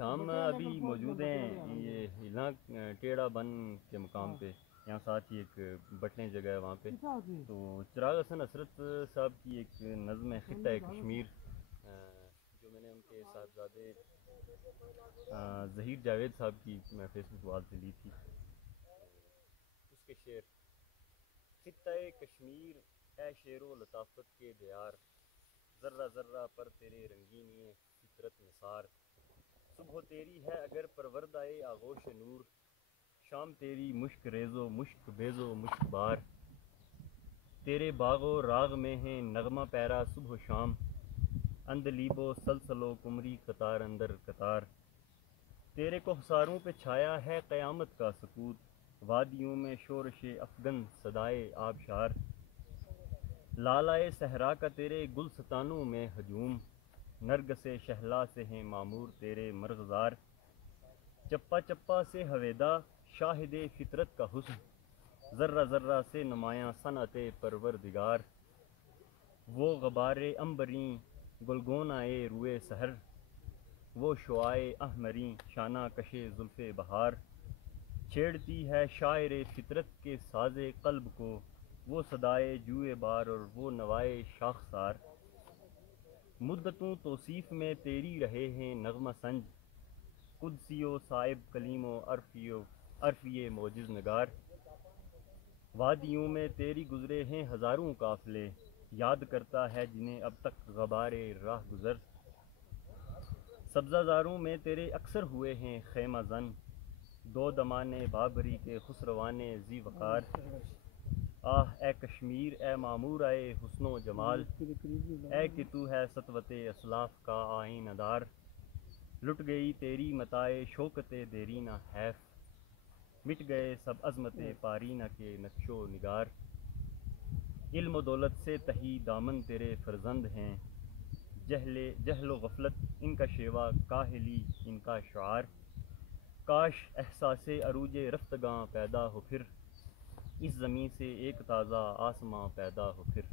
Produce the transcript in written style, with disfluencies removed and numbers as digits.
ہم ابھی موجود ہیں یہ ہیلا ٹیڑا بن کے مقام پہ، یہاں ساتھ ہی ایک بٹنے جگہ ہے وہاں پہ. تو چراغ حسن حسرت صاحب کی ایک نظم ہے خطہ کشمیر، جو میں نے ان کے صاحبزادے ظہیر جاوید صاحب کی فیس بک وال سے لی تھی. اس کے شعر: خطہ کشمیر اے شعر و لطافت کے دیار، ذرہ ذرہ پر تیرے رنگینی فطرت نثار. صبح تیری ہے اگر پروردۂ آغوش نور، شام تیری مشک ریز و مشک بیز و مشک بار. تیرے باغ و راغ میں ہیں نغمہ پیرا صبح و شام، اندلیب و سلسل و قمری قطار اندر قطار. تیرے کوہساروں پہ چھایا ہے قیامت کا سکوت، وادیوں میں شورش افغن صدائے آبشار. لالائے صحرا کا تیرے گلستانوں میں ہجوم، نرگس شہلا سے ہیں معمور تیرے مرغزار. چپا چپا سے ہویدا شاہد فطرت کا حسن، ذرہ ذرہ سے نمایاں صنعت پروردگار. وہ غبار عنبریں گلگونائے روئے سحر، وہ شعاع احمریں شانہ کش زلف بہار. چھیڑتی ہے شاعر فطرت کے ساز قلب کو، وہ صدائے جوئے بار اور وہ نوائے شاخسار. مدتوں توصیف میں تیری رہے ہیں نغمہ سنج، قدسی و صائب کلیم و عرفی معجز نگار. وادیوں میں تیری گزرے ہیں ہزاروں قافلے، یاد کرتا ہے جنہیں اب تک غبار راہ گزر. سبزہ زاروں میں تیرے اکثر ہوئے ہیں خیمہ زن، دو دمان بابری کے خسروان ذی وقار. آہ اے کشمیر اے معمورۂ حسن و جمال، اے کہ تو ہے سطوت اسلاف کا آئینہ دار. لٹ گئی تیری متاع شوکت دیرینہ حیف، مٹ گئے سب عظمت پارینہ کے نقش و نگار. علم و دولت سے تہی دامن تیرے فرزند ہیں، جہل و غفلت ان کا شیوا کاہلی ان کا شعار. کاش احساس عروج رفتگاں پیدا ہو پھر، اس زمیں سے ایک تازہ آسماں پیدا ہو پھر.